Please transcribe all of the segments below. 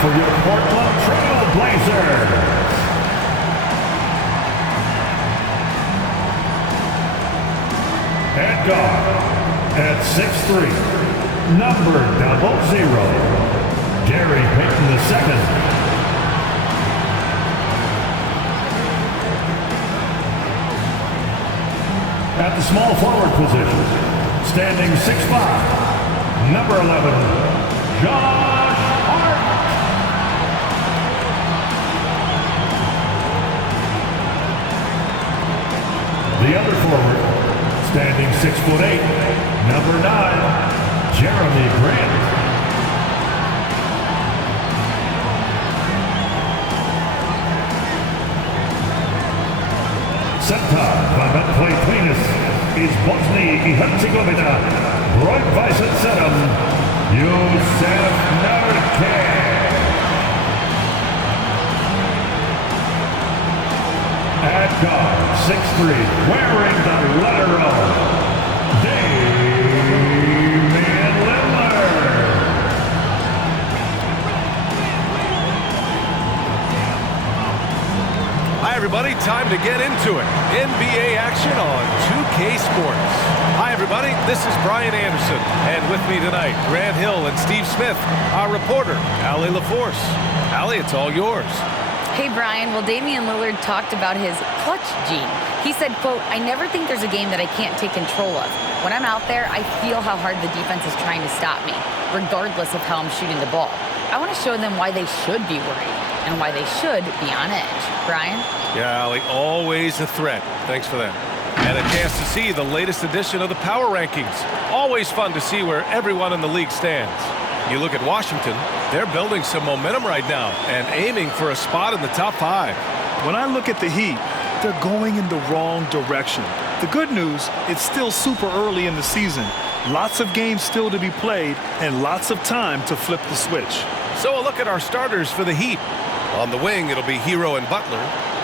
for your Portland Trail Blazers. At guard, at 6'3", number 00, Gary Payton II. At the small forward position, standing 6'5", number 11, Josh Hart. The other forward, standing 6'8", number 9, Jeremy Grant. Center Babat Playpenis is Bosnia and Herzegovina, Broad Vincent Sedum, Yusef Nurkic. At guard, 6'3", wearing the letter O, Damian Lillard. Hi, everybody. Time to get into it. NBA action on 2K Sports. Hi, everybody. This is Brian Anderson. And with me tonight, Grant Hill and Steve Smith, our reporter, Allie LaForce. Allie, it's all yours. Hey, Brian. Well, Damian Lillard talked about his clutch gene. He said, quote, "I never think there's a game that I can't take control of. When I'm out there, I feel how hard the defense is trying to stop me, regardless of how I'm shooting the ball. I want to show them why they should be worried and why they should be on edge." Brian? Yeah, Allie, always a threat. Thanks for that. And a chance to see the latest edition of the Power Rankings. Always fun to see where everyone in the league stands. You look at Washington, they're building some momentum right now and aiming for a spot in the top 5. When I look at the Heat, they're going in the wrong direction. The good news, it's still super early in the season. Lots of games still to be played and lots of time to flip the switch. So a look at our starters for the Heat. On the wing, it'll be Hero and Butler.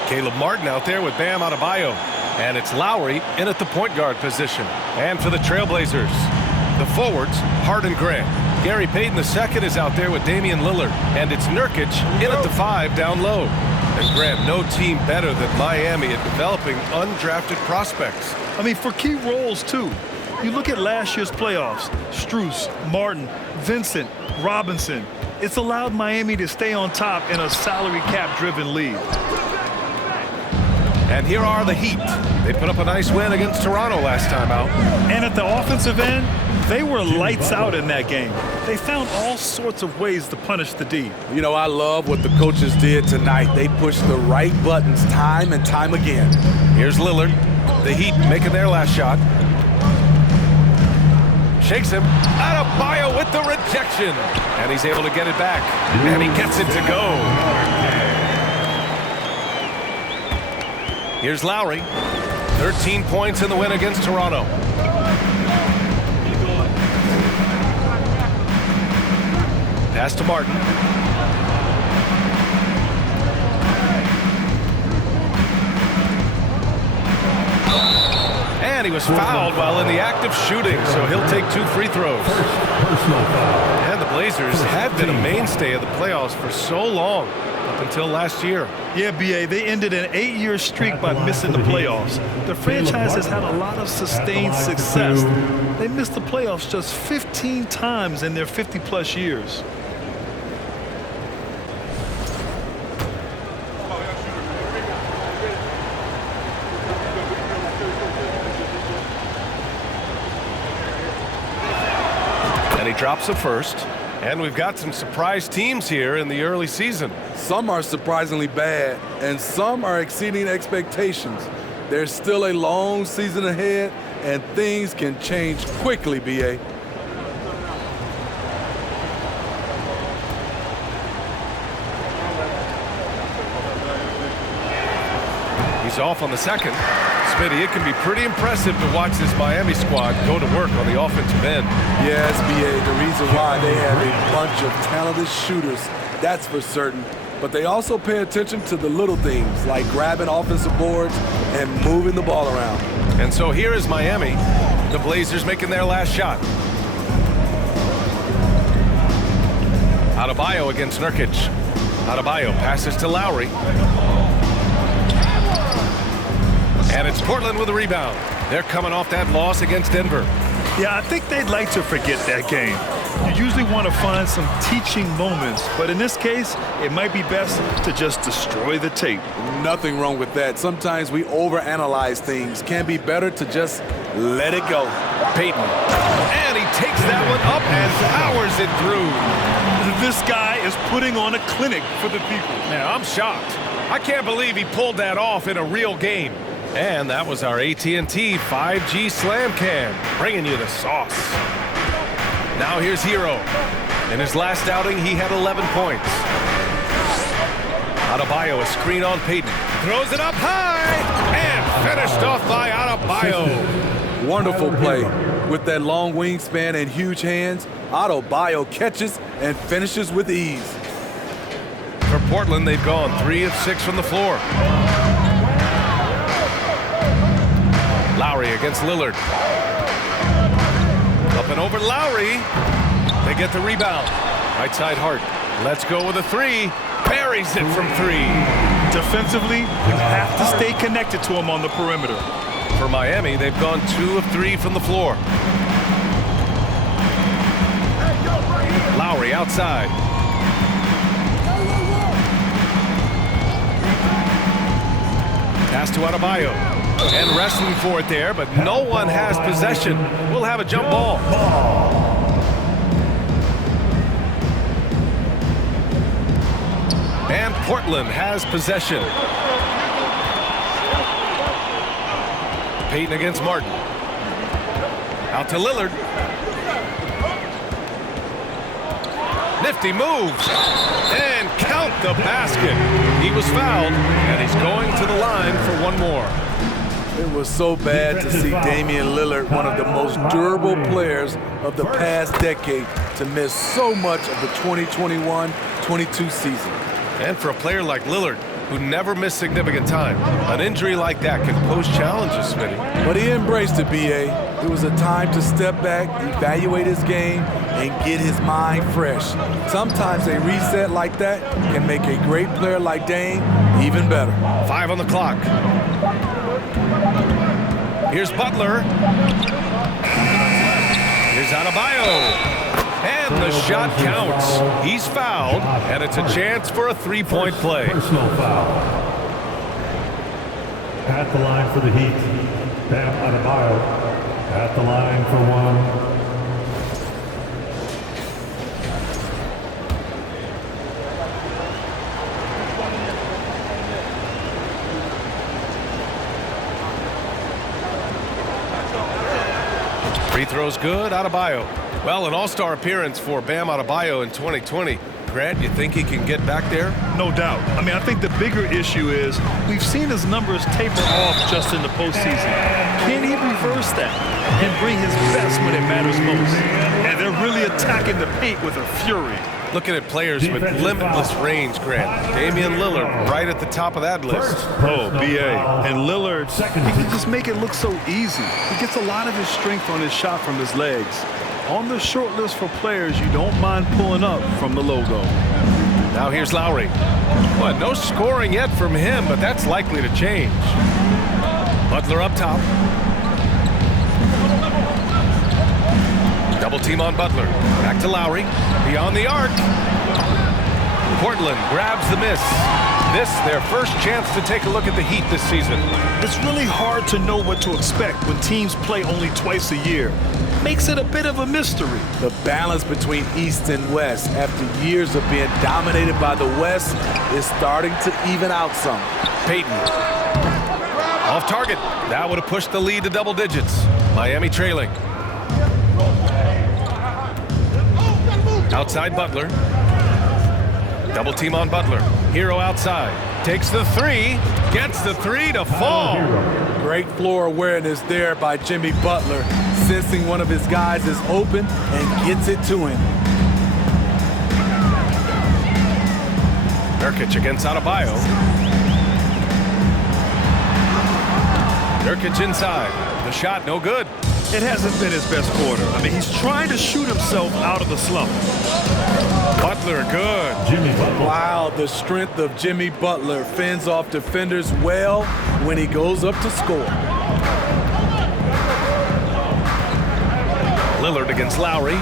Caleb Martin out there with Bam Adebayo. And it's Lowry in at the point guard position. And for the Trailblazers, the forwards, Hart and Grant. Gary Payton II is out there with Damian Lillard. And it's Nurkic in at the 5 down low. And Grant, no team better than Miami at developing undrafted prospects. I mean, for key roles, too. You look at last year's playoffs, Strus, Martin, Vincent, Robinson. It's allowed Miami to stay on top in a salary cap-driven league. And here are the Heat. They put up a nice win against Toronto last time out. And at the offensive end, they were lights out in that game. They found all sorts of ways to punish the D. You know, I love what the coaches did tonight. They pushed the right buttons time and time again. Here's Lillard. The Heat making their last shot. Shakes him. Adebayo with the rejection. And he's able to get it back. And he gets it to go. Here's Lowry. 13 points in the win against Toronto. Pass to Martin. And he was fouled while in the act of shooting, so he'll take 2 free throws. And the Blazers have been a mainstay of the playoffs for so long, up until last year. Yeah, B.A., they ended an 8-year streak by missing the playoffs. The franchise has had a lot of sustained success. They missed the playoffs just 15 times in their 50-plus years. And he drops a first. And we've got some surprise teams here in the early season. Some are surprisingly bad, and some are exceeding expectations. There's still a long season ahead, and things can change quickly, B.A. He's off on the second. Smitty, it can be pretty impressive to watch this Miami squad go to work on the offensive end. Yes, B.A., the reason why they have a bunch of talented shooters, that's for certain. But they also pay attention to the little things, like grabbing offensive boards and moving the ball around. And so here is Miami, the Blazers making their last shot. Adebayo against Nurkic. Adebayo passes to Lowry. And it's Portland with a rebound. They're coming off that loss against Denver. Yeah, I think they'd like to forget that game. You usually want to find some teaching moments, but in this case, it might be best to just destroy the tape. Nothing wrong with that. Sometimes we overanalyze things. Can be better to just let it go. Payton. And he takes that one up and powers it through. This guy is putting on a clinic for the people. Yeah, I'm shocked. I can't believe he pulled that off in a real game. And that was our AT&T 5G Slam Cam, bringing you the sauce. Now here's Hero. In his last outing, he had 11 points. Adebayo, a screen on Payton. Throws it up high, and finished off by Adebayo. Wonderful play. With that long wingspan and huge hands, Adebayo catches and finishes with ease. For Portland, they've gone 3 of 6 from the floor. Lowry against Lillard. Up and over Lowry. They get the rebound. Right side Hart. Let's go with a 3. Buries it from 3. Defensively, you have to stay connected to him on the perimeter. For Miami, they've gone 2 of 3 from the floor. Lowry outside. Pass to Adebayo. And wrestling for it there, but no one has possession. We'll have a jump ball. And Portland has possession. Payton against Martin. Out to Lillard. Nifty moves. And count the basket. He was fouled, and he's going to the line for one more. It was so bad to see Damian Lillard, one of the most durable players of the past decade, to miss so much of the 2021-22 season. And for a player like Lillard, who never missed significant time, an injury like that can pose challenges, Smitty. But he embraced it, B.A. It was a time to step back, evaluate his game, and get his mind fresh. Sometimes a reset like that can make a great player like Dame even better. 5 on the clock. Here's Butler. Here's Adebayo. And the shot counts. He's fouled, and it's a chance for a 3-point play. Personal foul. At the line for the Heat, Bam Adebayo. At the line for 1. Free throw's good, Adebayo. Well, an all-star appearance for Bam Adebayo in 2020. Grant, you think he can get back there? No doubt. I mean, I think the bigger issue is we've seen his numbers taper off just in the postseason. Can he reverse that and bring his best when it matters most? And they're really attacking the paint with a fury. Looking at players with limitless range, Grant. Damian Lillard right at the top of that list. Oh, B.A. And Lillard, he can just make it look so easy. He gets a lot of his strength on his shot from his legs. On the short list for players you don't mind pulling up from the logo. Now here's Lowry. Well, no scoring yet from him, but that's likely to change. Butler up top. Double team on Butler. Back to Lowry. Beyond the arc. Portland grabs the miss. This, their first chance to take a look at the Heat this season. It's really hard to know what to expect when teams play only twice a year. Makes it a bit of a mystery. The balance between East and West after years of being dominated by the West is starting to even out some. Payton. Off target. That would have pushed the lead to double digits. Miami trailing. Outside Butler. Double team on Butler. Hero outside. Takes the 3. Gets the 3 to fall. Great floor awareness there by Jimmy Butler, sensing one of his guys is open and gets it to him. Nurkic against Adebayo. Nurkic inside. The shot no good. It hasn't been his best quarter. I mean, he's trying to shoot himself out of the slump. Butler, good. Jimmy Butler. Wow, the strength of Jimmy Butler fends off defenders well when he goes up to score. Lillard against Lowry.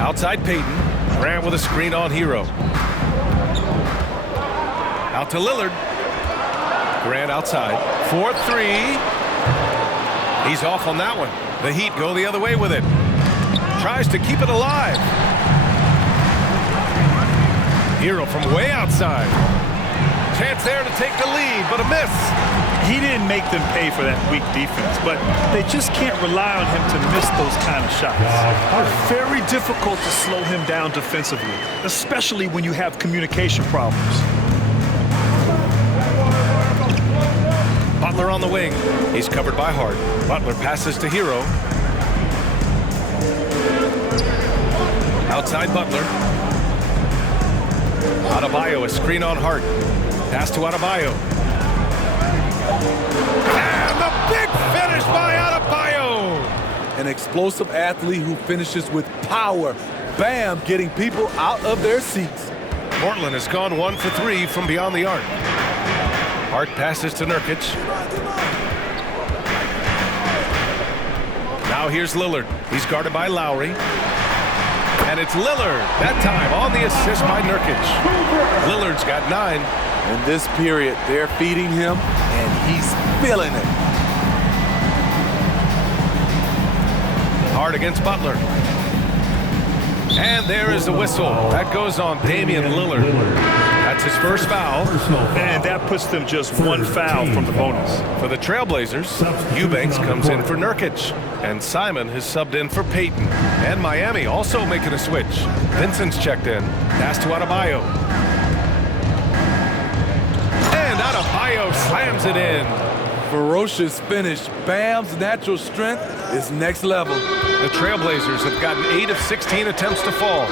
Outside Payton. Grant with a screen on Hero. Out to Lillard. Grant outside. 4-3. He's off on that one. The Heat go the other way with it. Tries to keep it alive. Hero from way outside. Chance there to take the lead, but a miss. He didn't make them pay for that weak defense, but they just can't rely on him to miss those kind of shots. It's very difficult to slow him down defensively, especially when you have communication problems. Butler on the wing. He's covered by Hart. Butler passes to Hero. Outside Butler. Adebayo, a screen on Hart. Pass to Adebayo. And the big finish by Adebayo. An explosive athlete who finishes with power. Bam, getting people out of their seats. Portland has gone 1 for 3 from beyond the arc. Hart passes to Nurkic. Now here's Lillard. He's guarded by Lowry. And it's Lillard, that time on the assist by Nurkic. Lillard's got 9. In this period, they're feeding him, and he's feeling it. Hard against Butler. And there is the whistle. That goes on Damian Lillard. That's his first foul. And that puts them just one foul from the bonus. For the Trailblazers, Eubanks comes in for Nurkic. And Simon has subbed in for Payton. And Miami also making a switch. Vincent's checked in. Pass to Adebayo. And Adebayo slams it in. Ferocious finish. Bam's natural strength is next level. The Trailblazers have gotten 8 of 16 attempts to fall.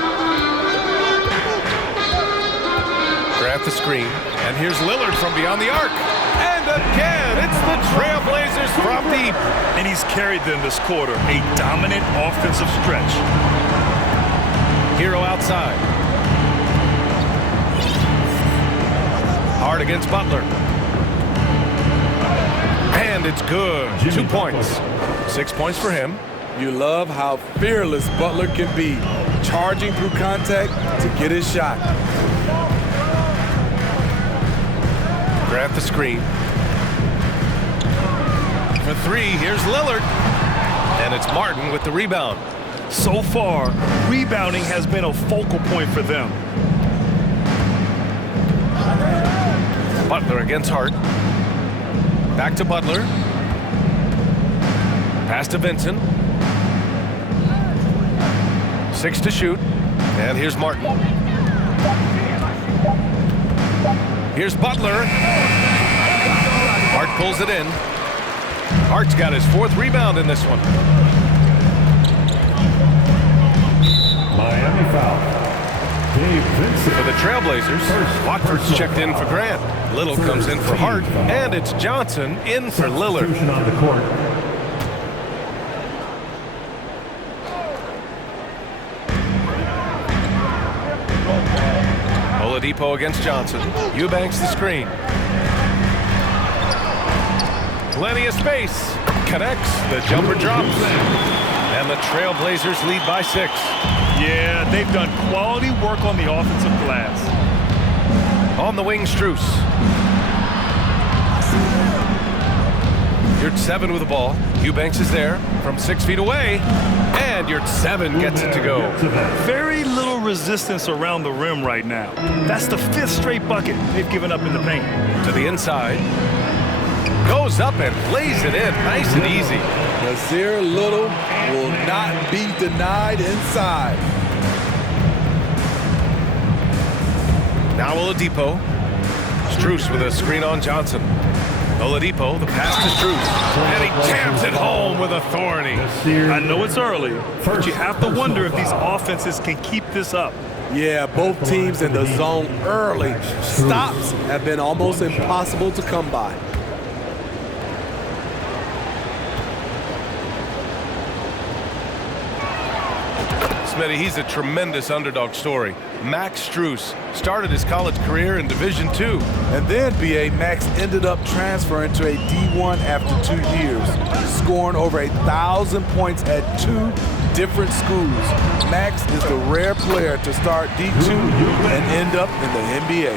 Grant the screen. And here's Lillard from beyond the arc. And again, it's the Trailblazers from deep. And he's carried them this quarter. A dominant offensive stretch. Hero outside. Hard against Butler. And it's good. 2 points. 6 points for him. You love how fearless Butler can be, charging through contact to get his shot. Grant the screen. For 3, here's Lillard. And it's Martin with the rebound. So far, rebounding has been a focal point for them. Butler against Hart. Back to Butler. Pass to Vincent. 6 to shoot. And here's Martin. Here's Butler. Hart pulls it in. Hart's got his 4th rebound in this one. Miami foul. Dave Vincent. For the Trailblazers, Watford's checked in for Grant. Little comes in for Hart. And it's Johnson in for Lillard. Substitution on the court. Oladipo against Johnson. Eubanks the screen. Plenty of space. Connects. The jumper drops. And the Trailblazers lead by 6. Yeah, they've done quality work on the offensive glass. On the wing, Strus. Yurt 7 with the ball. Eubanks is there from 6 feet away. And Yurt 7 gets it to go. Very little resistance around the rim right now. That's the 5th straight bucket they've given up in the paint. To the inside. Goes up and lays it in. Nice and easy. Nasir Little will not be denied inside. Now Oladipo. Strus with a screen on Johnson. Oladipo, the pass to Strus. And he jams it home with authority. I know it's early, but you have to wonder if these offenses can keep this up. Yeah, both teams in the zone early. Stops have been almost impossible to come by. Smitty, he's a tremendous underdog story. Max Strus started his college career in Division II. And then, B.A., Max ended up transferring to a D1 after 2 years, scoring over 1,000 points at 2 different schools. Max is the rare player to start D2 and end up in the NBA.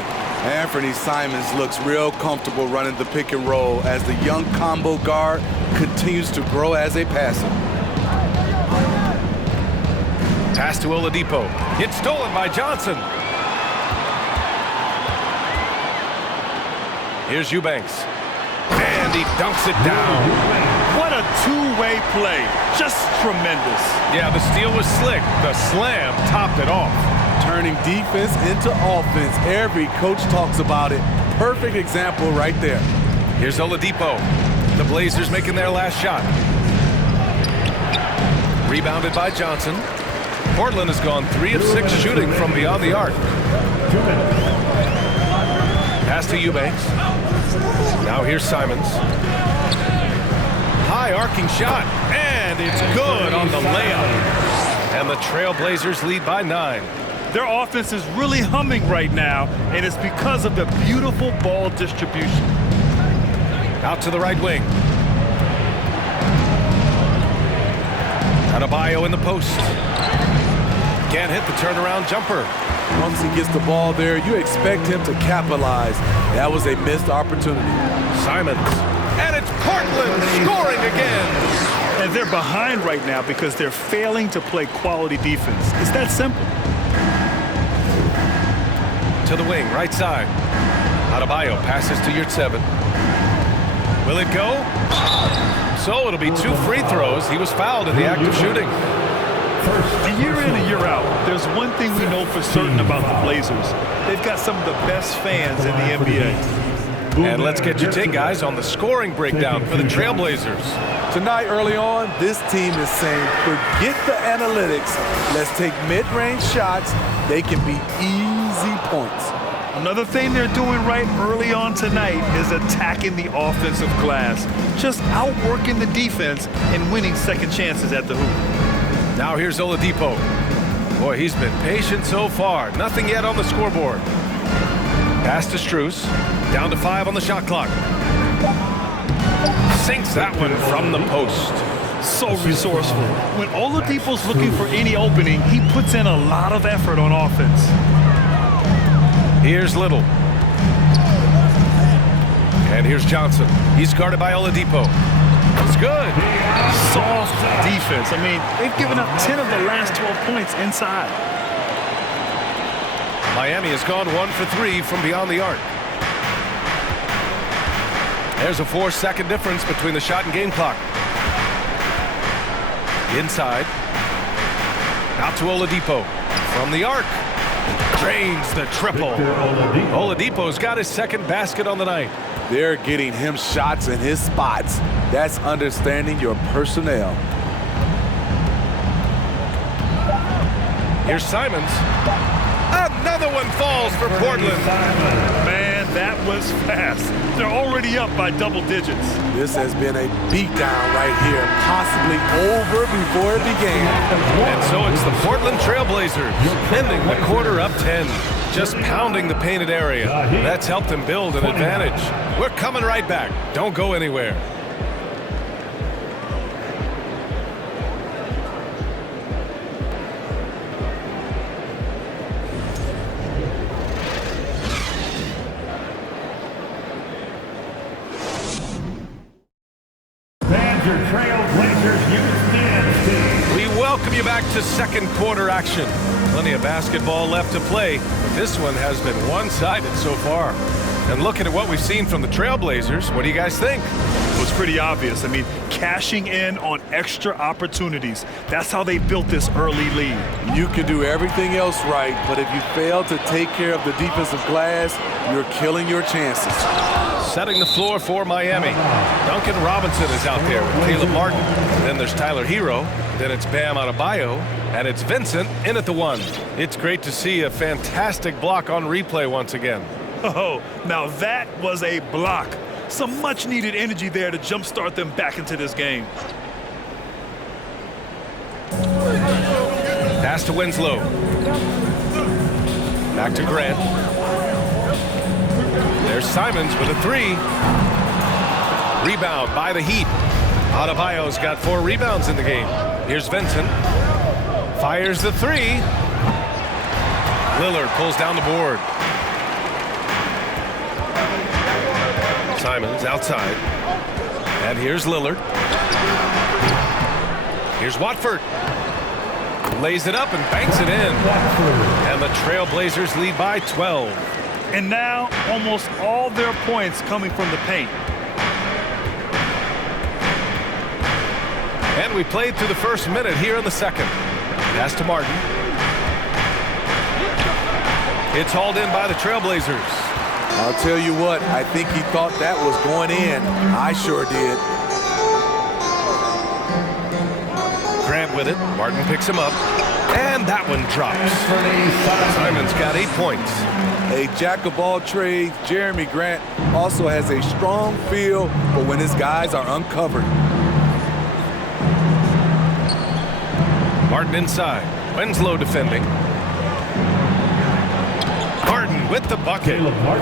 Anthony Simons looks real comfortable running the pick and roll as the young combo guard continues to grow as a passer. Pass to Oladipo. It's stolen by Johnson. Here's Eubanks. And he dunks it down. What a two-way play. Just tremendous. Yeah, the steal was slick. The slam topped it off. Turning defense into offense. Every coach talks about it. Perfect example right there. Here's Oladipo. The Blazers making their last shot. Rebounded by Johnson. Portland has gone 3 of 6 shooting from beyond the arc. Pass to Eubanks. Now here's Simons. High arcing shot, and it's good on the layup. And the Trailblazers lead by 9. Their offense is really humming right now, and it's because of the beautiful ball distribution. Out to the right wing. Adebayo in the post. Can't hit the turnaround jumper. Once he gets the ball there, you expect him to capitalize. That was a missed opportunity. Simons. And it's Portland scoring again. And they're behind right now because they're failing to play quality defense. It's that simple. To the wing, right side. Adebayo passes to Yurtseven. Will it go? So it'll be 2 free throws. He was fouled in the act of shooting. And year in and year out, there's one thing we know for certain about the Blazers. They've got some of the best fans in the NBA. And let's get your take, guys, on the scoring breakdown for the Trailblazers. Tonight, early on, this team is saying, forget the analytics. Let's take mid-range shots. They can be easy points. Another thing they're doing right early on tonight is attacking the offensive glass. Just outworking the defense and winning second chances at the hoop. Now here's Oladipo. Boy, he's been patient so far. Nothing yet on the scoreboard. Pass to Strus. Down to 5 on the shot clock. Sinks that one from the post. So resourceful. When Oladipo's looking for any opening, he puts in a lot of effort on offense. Here's Little. And here's Johnson. He's guarded by Oladipo. It's good. Soft defense. I mean, they've given up 10 of the last 12 points inside. Miami has gone 1 for 3 from beyond the arc. There's a 4-second difference between the shot and game clock. Inside. Out to Oladipo. From the arc. Drains the triple. Oladipo's got his second basket on the night. They're getting him shots in his spots. That's understanding your personnel. Here's Simons. Another one falls for Portland. Man, that was fast. They're already up by double digits. This has been a beatdown right here, possibly over before it began. And so it's the Portland Trailblazers ending the quarter up 10. Just pounding the painted area. That's helped them build an advantage. We're coming right back. Don't go anywhere. Trailblazers Youth Dance Team. We welcome you back to second quarter action. Plenty of basketball left to play, but this one has been one-sided so far. And looking at what we've seen from the Trailblazers, what do you guys think? It was pretty obvious. I mean, cashing in on extra opportunities. That's how they built this early lead. You can do everything else right, but if you fail to take care of the defensive glass, you're killing your chances. Setting the floor for Miami. Duncan Robinson is out there with Caleb Martin. Then there's Tyler Hero. Then it's Bam Adebayo. And it's Vincent in at the 1. It's great to see a fantastic block on replay once again. Oh, now that was a block. Some much-needed energy there to jumpstart them back into this game. Pass Pass to Winslow. Back to Grant. There's Simons with a three. Rebound by the Heat. Adebayo's got 4 rebounds in the game. Here's Vincent. Fires the three. Lillard pulls down the board. Simons outside. And here's Lillard. Here's Watford. Lays it up and banks it in. And the Trailblazers lead by 12. And now almost all their points coming from the paint. And we played through the first minute here in the second. Pass to Martin. It's hauled in by the Trailblazers. I'll tell you what, I think he thought that was going in. I sure did. Grant with it. Martin picks him up. And that one drops. Simon's got 8 points. A jack of all trades, Jeremy Grant also has a strong feel for when his guys are uncovered. Martin inside. Winslow defending. Martin with the bucket.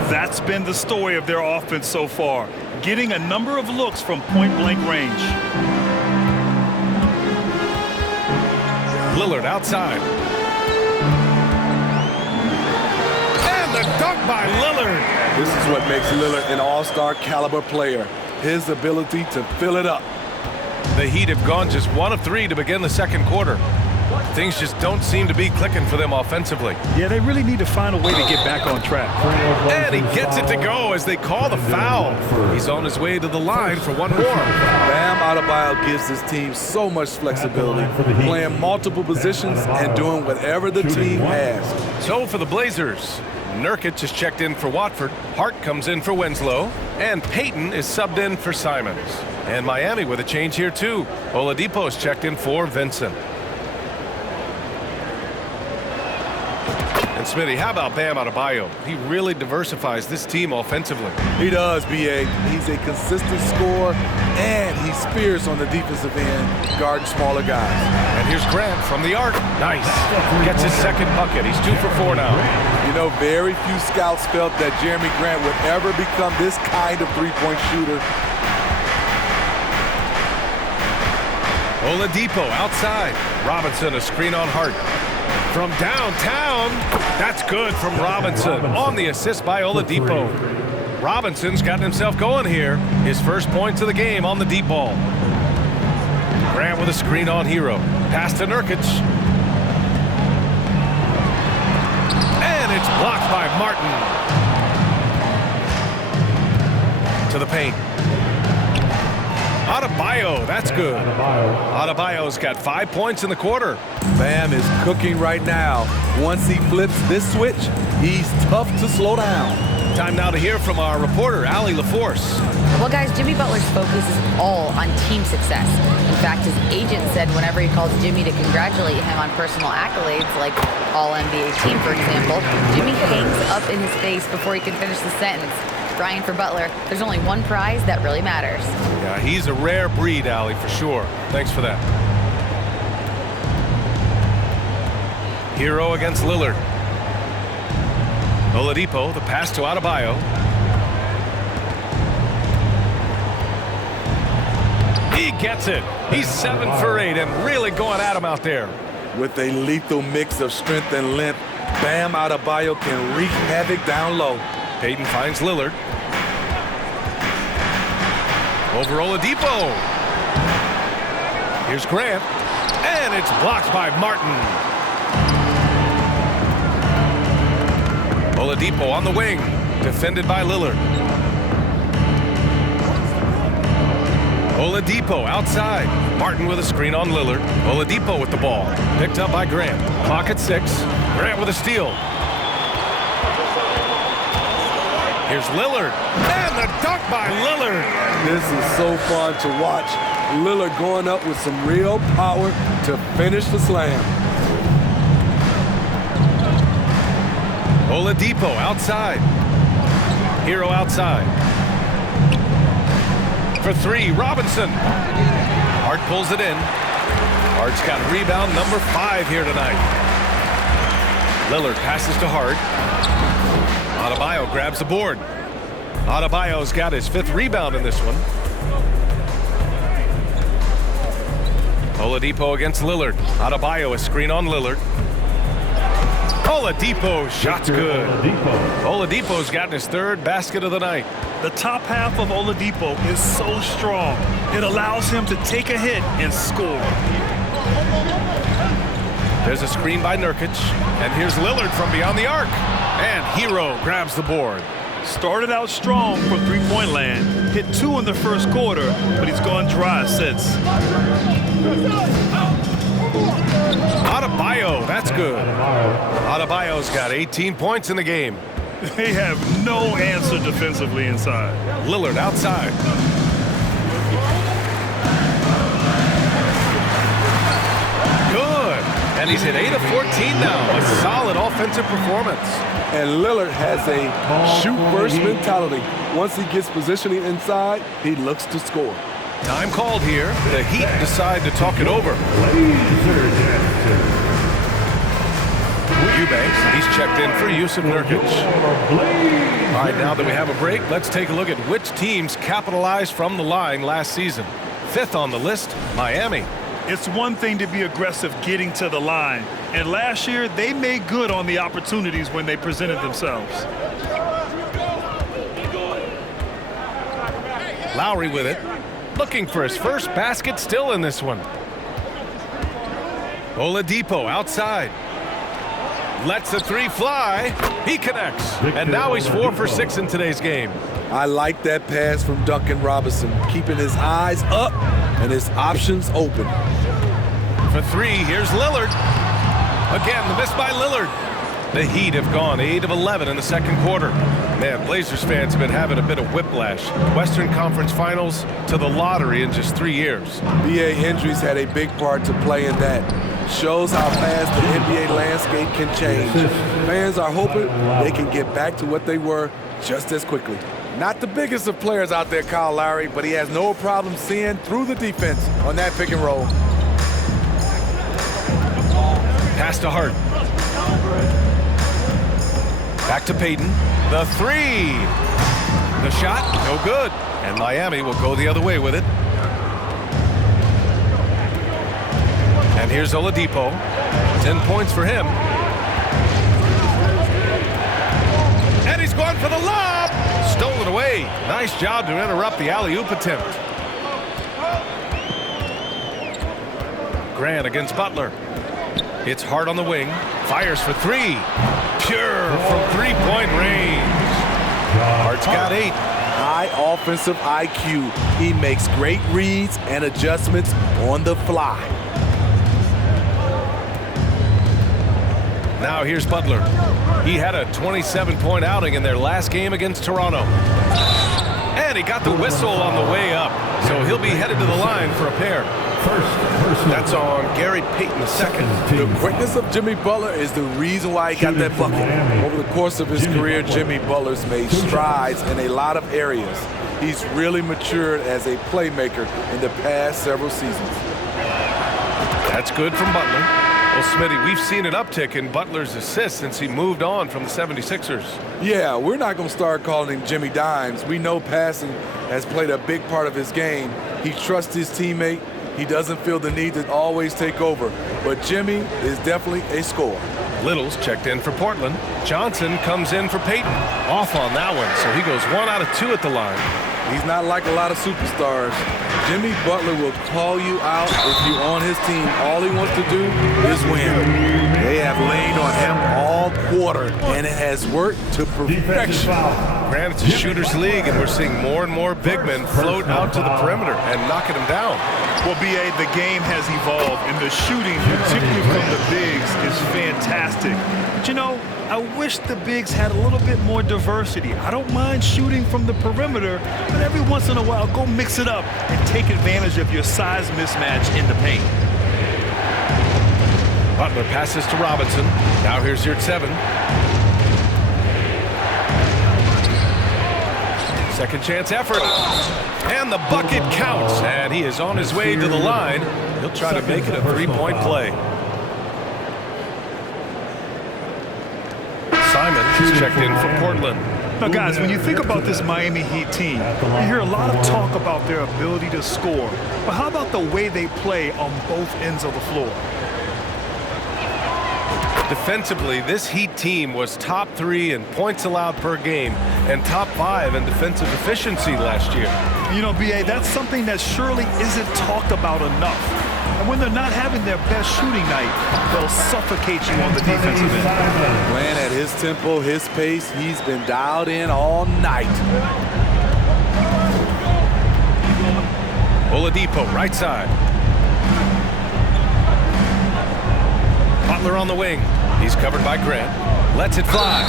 That's been the story of their offense so far, getting a number of looks from point-blank range. Lillard outside. And the dunk by Lillard. This is what makes Lillard an all-star caliber player, his ability to fill it up. The Heat have gone just 1 of 3 to begin the second quarter. Things just don't seem to be clicking for them offensively. Yeah, they really need to find a way to get back on track. And he gets it to go as they call the foul. He's on his way to the line for one more. Bam Adebayo gives his team so much flexibility, playing multiple positions and doing whatever the team asks. So for the Blazers, Nurkic is checked in for Watford, Hart comes in for Winslow, and Payton is subbed in for Simons. And Miami with a change here too. Oladipo is checked in for Vincent. And Smitty, how about Bam Adebayo? He really diversifies this team offensively. He does, B.A. He's a consistent scorer, and he spears on the defensive end, guarding smaller guys. And here's Grant from the arc. Nice. Gets his second bucket. He's 2 for 4 now. You know, very few scouts felt that Jeremy Grant would ever become this kind of three-point shooter. Oladipo outside. Robinson a screen on Hart. From downtown, that's good from Robinson. On the assist by Oladipo. Robinson's gotten himself going here. His first points of the game on the deep ball. Grant with a screen on Hero. Pass to Nurkic. And it's blocked by Martin. To the paint. Adebayo, that's good. Adebayo's got 5 points in the quarter. Bam is cooking right now. Once he flips this switch, he's tough to slow down. Time now to hear from our reporter, Allie LaForce. Well, guys, Jimmy Butler's focus is all on team success. In fact, his agent said whenever he calls Jimmy to congratulate him on personal accolades, like All-NBA team, for example, Jimmy hangs up in his face before he can finish the sentence. Brian, for Butler, there's only one prize that really matters. Yeah, he's a rare breed, Allie, for sure. Thanks for that. Hero against Lillard. Oladipo, the pass to Adebayo. He gets it. He's 7 for 8 and really going at him out there. With a lethal mix of strength and length, Bam Adebayo can wreak havoc down low. Payton finds Lillard. Over Oladipo. Here's Grant. And it's blocked by Martin. Oladipo on the wing. Defended by Lillard. Oladipo outside. Martin with a screen on Lillard. Oladipo with the ball. Picked up by Grant. Clock at 6. Grant with a steal. Here's Lillard. And the dunk by Lillard. This is so fun to watch. Lillard going up with some real power to finish the slam. Oladipo outside. Hero outside. For 3, Robinson. Hart pulls it in. Hart's got rebound number 5 here tonight. Lillard passes to Hart. Adebayo grabs the board. Adebayo's got his 5th rebound in this one. Oladipo against Lillard. Adebayo a screen on Lillard. Oladipo, shot's good. Oladipo's gotten his 3rd basket of the night. The top half of Oladipo is so strong. It allows him to take a hit and score. There's a screen by Nurkic, and here's Lillard from beyond the arc. And Hero grabs the board. Started out strong from three-point land. Hit 2 in the first quarter, but he's gone dry since. Adebayo, that's good. Adebayo's got 18 points in the game. They have no answer defensively inside. Lillard outside. Good. And he's hit 8 of 14 now. A solid offensive performance. And Lillard has a shoot-first mentality. Once he gets positioning inside, he looks to score. Time called here. The Heat decide to talk it over. Eubanks, he's checked in for Yusuf Nurkic. All right, now that we have a break, let's take a look at which teams capitalized from the line last season. 5th on the list, Miami. It's one thing to be aggressive getting to the line, and last year they made good on the opportunities when they presented themselves. Lowry with it, looking for his 1st basket, still in this one. Oladipo outside. Lets the 3 fly. He connects. And now he's 4 for 6 in today's game. I like that pass from Duncan Robinson, keeping his eyes up and his options open. For 3, here's Lillard. Again, the miss by Lillard. The Heat have gone 8 of 11 in the 2nd quarter. Man, Blazers fans have been having a bit of whiplash. Western Conference Finals to the lottery in just 3 years. BA injuries had a big part to play in that. Shows how fast the NBA landscape can change. Fans are hoping they can get back to what they were just as quickly. Not the biggest of players out there, Kyle Lowry, but he has no problem seeing through the defense on that pick and roll. Pass to Hart. Back to Payton. The 3. The shot, no good. And Miami will go the other way with it. And here's Oladipo. 10 points for him. And he's going for the lob. Stolen away. Nice job to interrupt the alley-oop attempt. Grant against Butler. It's Hart on the wing. Fires for 3. Pure from 3-point range. Hart's got 8. High offensive IQ. He makes great reads and adjustments on the fly. Now here's Butler. He had a 27-point outing in their last game against Toronto. And he got the whistle on the way up. So he'll be headed to the line for a pair. That's on Gary Payton II. The quickness of Jimmy Butler is the reason why he got that bucket. Over the course of his career, Jimmy Butler's made strides in a lot of areas. He's really matured as a playmaker in the past several seasons. That's good from Butler. Well, Smitty, we've seen an uptick in Butler's assists since he moved on from the 76ers. Yeah, we're not going to start calling him Jimmy Dimes. We know passing has played a big part of his game. He trusts his teammate. He doesn't feel the need to always take over. But Jimmy is definitely a scorer. Little's checked in for Portland. Johnson comes in for Payton. Off on that one, so he goes 1 out of 2 at the line. He's not like a lot of superstars. Jimmy Butler will call you out if you're on his team. All he wants to do is win. They have laid on him all quarter, and it has worked to perfection. Grant, it's a shooter's league, and we're seeing more and more big men float out to the perimeter and knocking him down. Well, B.A., the game has evolved, and the shooting, particularly from the bigs, is fantastic. But, you know, I wish the bigs had a little bit more diversity. I don't mind shooting from the perimeter, but every once in a while, go mix it up and take advantage of your size mismatch in the paint. Butler passes to Robinson. Now here's your 7. Second chance effort. And the bucket counts. And he is on his way to the line. He'll try to make it a 3-point play. is checked in for Portland. Now, guys, when you think about this Miami Heat team, you hear a lot of talk about their ability to score. But how about the way they play on both ends of the floor? Defensively, this Heat team was top 3 in points allowed per game and top 5 in defensive efficiency last year. You know, B.A., that's something that surely isn't talked about enough. And when they're not having their best shooting night, they'll suffocate you on the defensive end. Playing at his tempo, his pace, he's been dialed in all night. Oladipo, right side. Butler on the wing. He's covered by Grant. Lets it fly.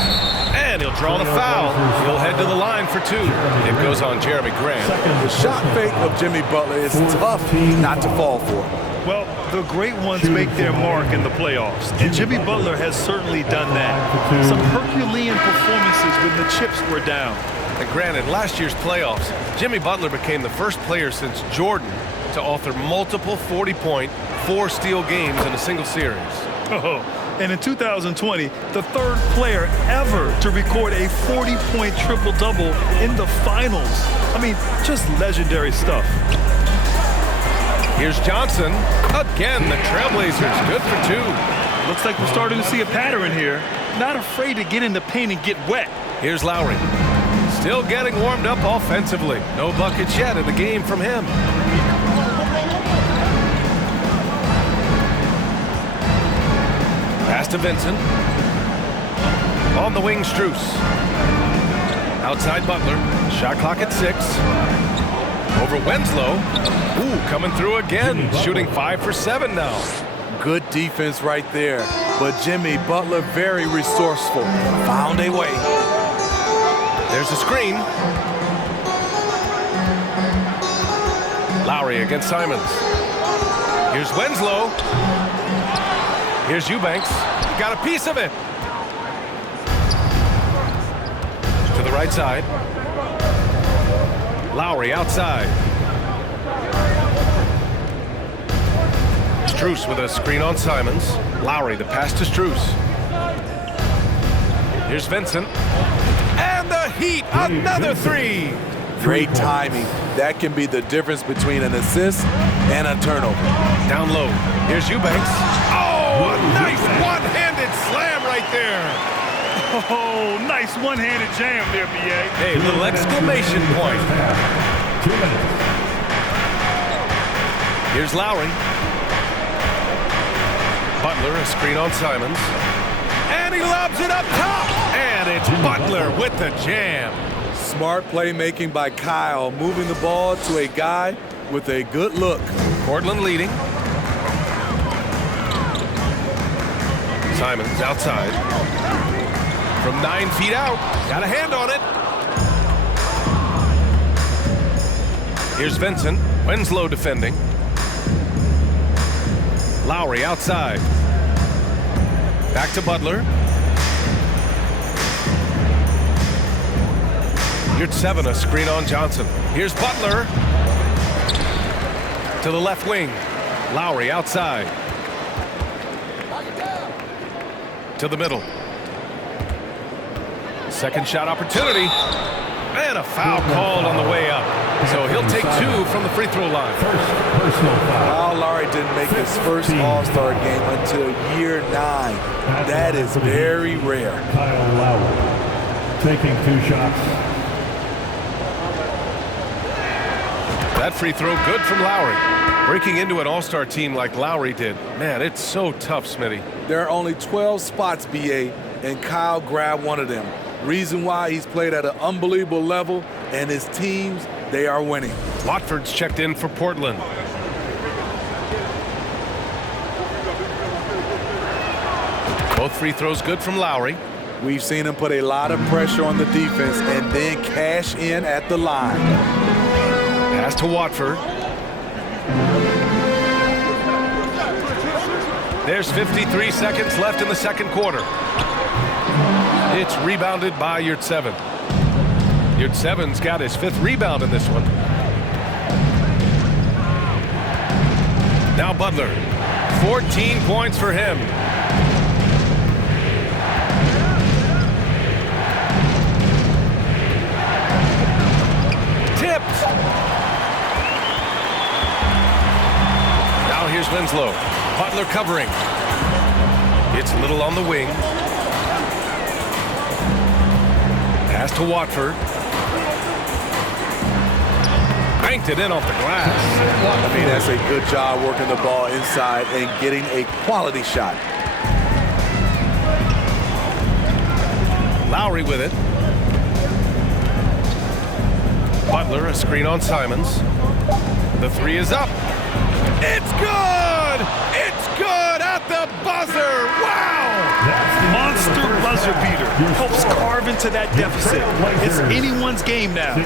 And he'll draw the foul. He'll head to the line for 2. It goes on Jeremy Grant. The shot fake of Jimmy Butler is tough not to fall for. Well, the great ones make their mark in the playoffs, and Jimmy Butler has certainly done that. Some Herculean performances when the chips were down. And granted, last year's playoffs, Jimmy Butler became the first player since Jordan to author multiple 40-point, 4-steal games in a single series. Oh, and in 2020, the third player ever to record a 40-point triple-double in the finals. I mean, just legendary stuff. Here's Johnson. Again, the Trailblazers good for 2. Looks like we're starting to see a pattern here. Not afraid to get in the paint and get wet. Here's Lowry. Still getting warmed up offensively. No buckets yet in the game from him. Pass to Vincent. On the wing, Strus. Outside Butler. Shot clock at 6. Over Winslow. Ooh, coming through again. Shooting 5 for 7 now. Good defense right there. But Jimmy Butler very resourceful. Found a way. There's a screen. Lowry against Simons. Here's Winslow. Here's Eubanks. Got a piece of it. To the right side. Lowry outside. Strus with a screen on Simons. Lowry, the pass to Strus. Here's Vincent. And the Heat, another 3. Great timing. That can be the difference between an assist and a turnover. Down low. Here's Eubanks. Oh, a nice one-handed slam right there. Oh, nice one-handed jam there, B.A. Hey, little exclamation point. 2 minutes. Here's Lowry. Butler, a screen on Simons. And he lobs it up top. And it's Butler with the jam. Smart playmaking by Kyle, moving the ball to a guy with a good look. Portland leading. Simons outside. From 9 feet out. Got a hand on it. Here's Vincent. Winslow defending. Lowry outside. Back to Butler. You're 7, a screen on Johnson. Here's Butler. To the left wing. Lowry outside. To the middle. Second shot opportunity. And a foul called on the way up. So he'll take 2 from the free throw line. First personal foul. Kyle Lowry didn't make his first All-Star game until year 9. That is very rare. Kyle Lowry taking 2 shots. That free throw good from Lowry. Breaking into an All-Star team like Lowry did. Man, it's so tough, Smitty. There are only 12 spots, B.A., and Kyle grabbed one of them. Reason why he's played at an unbelievable level, and his teams, they are winning. Watford's checked in for Portland. Both free throws good from Lowry. We've seen him put a lot of pressure on the defense and then cash in at the line. Pass to Watford. There's 53 seconds left in the second quarter. It's rebounded by Yurtseven. Yurtseven's got his 5th rebound in this one. Now Butler. 14 points for him. Winslow. Butler covering. It's Little on the wing. Pass to Watford. Banked it in off the glass. I mean, that's a good job working the ball inside and getting a quality shot. Lowry with it. Butler, a screen on Simons. The three is up. It's good! It's good at the buzzer! Wow! Monster buzzer beater. Helps carve into that deficit. It's anyone's game now.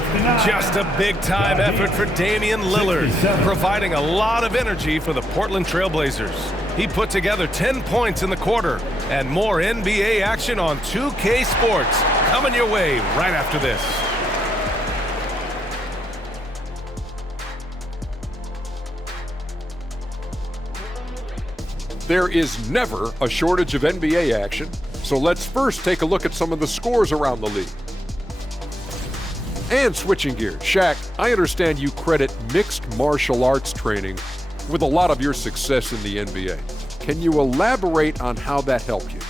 Just a big-time effort for Damian Lillard, providing a lot of energy for the Portland Trail Blazers. He put together 10 points in the quarter, and more NBA action on 2K Sports coming your way right after this. There is never a shortage of NBA action, so let's first take a look at some of the scores around the league. And switching gears, Shaq, I understand you credit mixed martial arts training with a lot of your success in the NBA. Can you elaborate on how that helped you?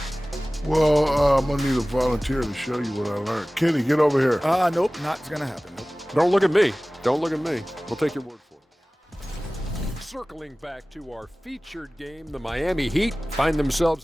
Well, I'm gonna need a volunteer to show you what I learned. Kenny, get over here. Nope, not gonna happen. Nope. Don't look at me. Don't look at me. We'll take your word for it. Circling back to our featured game, the Miami Heat find themselves